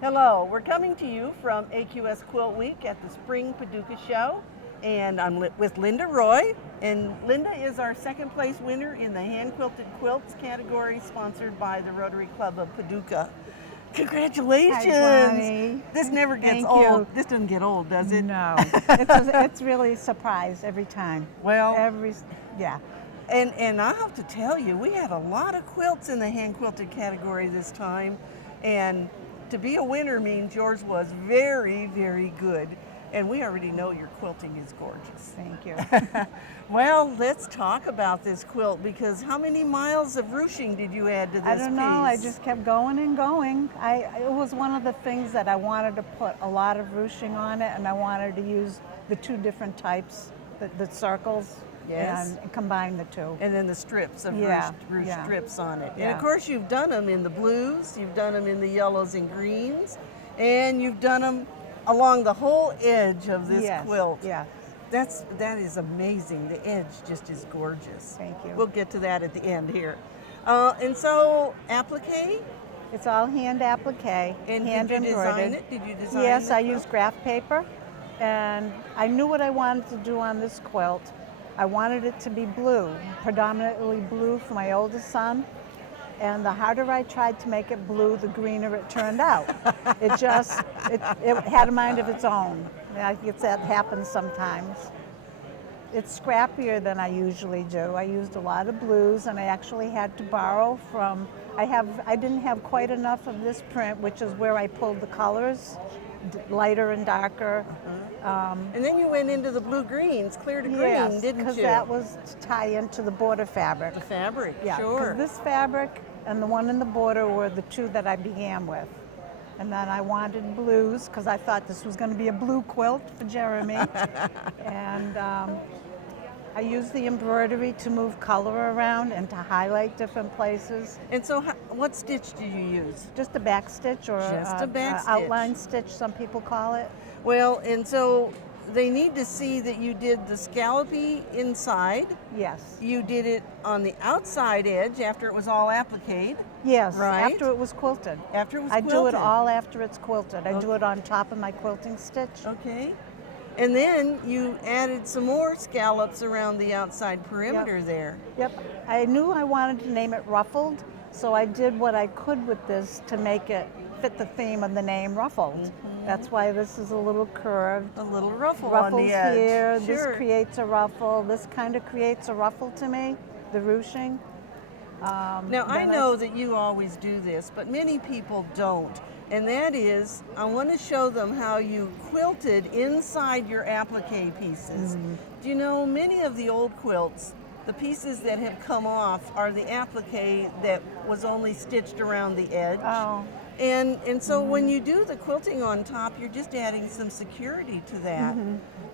Hello, we're coming to you from AQS QuiltWeek at the Spring Paducah Show, and I'm with Linda Roy, and Linda is our second place winner in the hand quilted quilts category, sponsored by the Rotary Club of Paducah. Congratulations! Hi, Bonnie. This never gets Thank old. you. This doesn't get old, does it? No, it's really a surprise every time. Well, Yeah. And I have to tell you, we had a lot of quilts in the hand quilted category this time, and to be a winner means yours was very, very good. And we already know your quilting is gorgeous. Thank you. Well, let's talk about this quilt, because how many miles of ruching did you add to this I don't know. I piece? just kept going and going. It was one of the things that I wanted to put a lot of ruching on it, and I wanted to use the two different types, the circles. Yes. And combine the two. And then the strips of ruched strips on it. Yeah. And of course you've done them in the blues, you've done them in the yellows and greens, and you've done them along the whole edge of this quilt. Yeah. That is amazing. The edge just is gorgeous. Thank you. We'll get to that at the end here. And so, applique? It's all hand applique, And hand did you embroidered. design it? Did you design Yes, the I quilt? used graph paper, and I knew what I wanted to do on this quilt. I wanted it to be blue, predominantly blue for my oldest son. And the harder I tried to make it blue, the greener it turned out. It had a mind of its own. I guess that happens sometimes. It's scrappier than I usually do. I used a lot of blues, and I actually had to borrow from, I didn't have quite enough of this print, which is where I pulled the colors, lighter and darker. And then you went into the blue-greens, clear to green, Yes, didn't because you? that was to tie into the border fabric. The fabric, Yeah, sure. because this fabric and the one in the border were the two that I began with. And then I wanted blues because I thought this was going to be a blue quilt for Jeremy. And I used the embroidery to move color around and to highlight different places. And so what stitch do you use? Just a back stitch, or Just a back stitch. outline stitch, some people call it. Well, and so they need to see that you did the scallopy inside. Yes. You did it on the outside edge after it was all appliqued. Yes, Right. after it was quilted. After it was I quilted. do it all after it's quilted. I do it on top of my quilting stitch. Okay. And then you added some more scallops around the outside perimeter there. Yep. I knew I wanted to name it Ruffled, so I did what I could with this to make it fit the theme of the name Ruffled. Mm-hmm. That's why this is a little curved. A little ruffle Ruffles on the edge. here, Sure. this creates a ruffle. This kind of creates a ruffle to me, the ruching. Now, I know that you always do this, but many people don't. And that is, I want to show them how you quilted inside your applique pieces. Do you know, many of the old quilts, the pieces that have come off are the applique that was only stitched around the edge. Oh. And so when you do the quilting on top, you're just adding some security to that.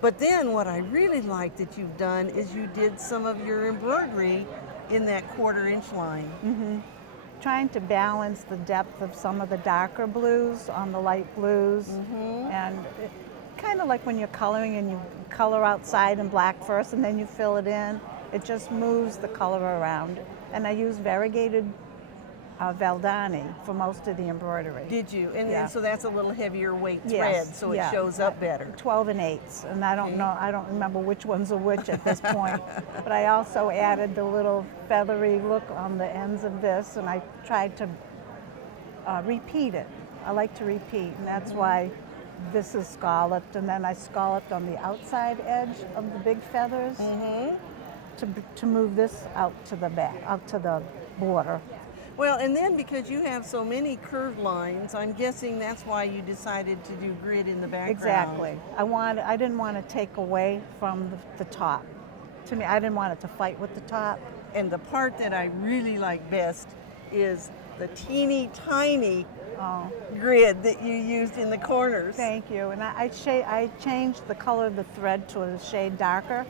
But then what I really like that you've done is you did some of your embroidery in that 1/4 inch line. Trying to balance the depth of some of the darker blues on the light blues. And kind of like when you're coloring and you color outside in black first and then you fill it in, it just moves the color around. And I use variegated Valdani for most of the embroidery. Did you? And, Yeah. and so that's a little heavier weight thread, Yes, so it yeah. shows up better. 12 and 8s, and I don't Okay. know, I don't remember which ones are which at this point. But I also added the little feathery look on the ends of this, and I tried to repeat it. I like to repeat, and that's why this is scalloped, and then I scalloped on the outside edge of the big feathers to move this out to the back, out to the border. Well, and then because you have so many curved lines, I'm guessing that's why you decided to do grid in the background. Exactly. I didn't want to take away from the top. To me, I didn't want it to fight with the top. And the part that I really like best is the teeny tiny grid that you used in the corners. Thank you. And I changed the color of the thread to a shade darker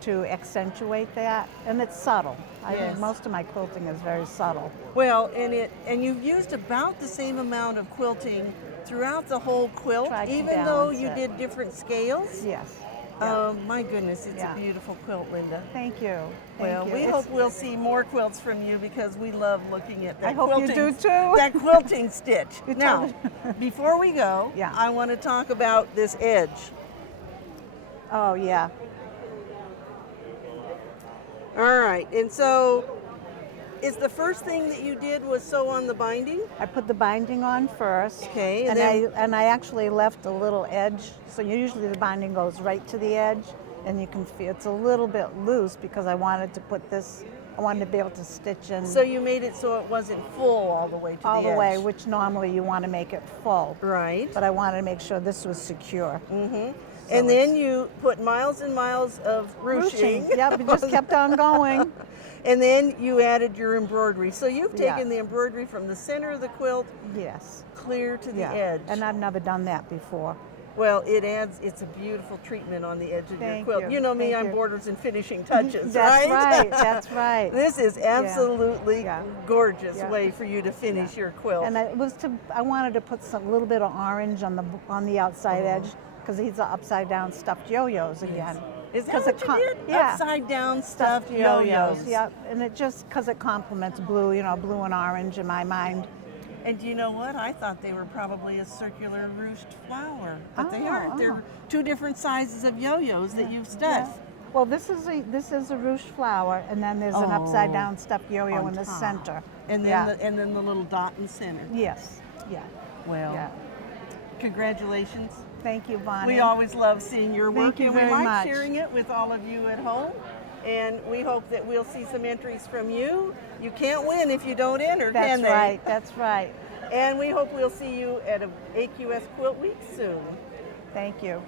to accentuate that, and it's subtle. I Yes. think most of my quilting is very subtle. Well, and you've used about the same amount of quilting throughout the whole quilt, Tried to even though balance you it. did different scales. Yes. My goodness, it's a beautiful quilt, Linda. Thank you. Well, Thank you. we hope we'll see more quilts from you because we love looking at that I hope quilting, you do too. that quilting stitch. You Now, before we go, Yeah. I want to talk about this edge. Oh, yeah. All right, and so is the first thing that you did was sew on the binding? I put the binding on first. Okay, and I actually left a little edge. So usually the binding goes right to the edge, and you can feel it's a little bit loose because I wanted to put this. I wanted to be able to stitch in. So you made it so it wasn't full all the way to all the the edge. way, which normally you want to make it full. Right. But I wanted to make sure this was secure. Mm-hmm. And then you put miles and miles of ruching. Yep, it just kept on going. And then you added your embroidery. So you've taken the embroidery from the center of the quilt Yes. clear to the edge. And I've never done that before. Well, it's a beautiful treatment on the edge of your Thank quilt. you. You know me, Thank I'm you. borders and finishing touches, That's right? That's right. This is absolutely gorgeous Yeah. way for you to finish your quilt. And I wanted to put some little bit of orange on the outside edge because these are upside down stuffed yo-yos again. Is that what you did? Yeah. Upside down stuffed yo-yos. Yeah, and it just because it complements blue, blue and orange in my mind. And you know what? I thought they were probably a circular ruched flower, but they Oh, aren't. They're two different sizes of yo-yos that you've stuffed. Well, this is a ruched flower, and then there's an upside down stuffed yo-yo On in the top. center. And then and then the little dot in the center. Yes. Yeah. Well, Yeah. congratulations. Thank you, Bonnie. We always love seeing your work, Thank you and we very like much. sharing it with all of you at home. And we hope that we'll see some entries from you. You can't win if you don't enter, can they? That's right. That's right. And we hope we'll see you at a AQS Quilt Week soon. Thank you.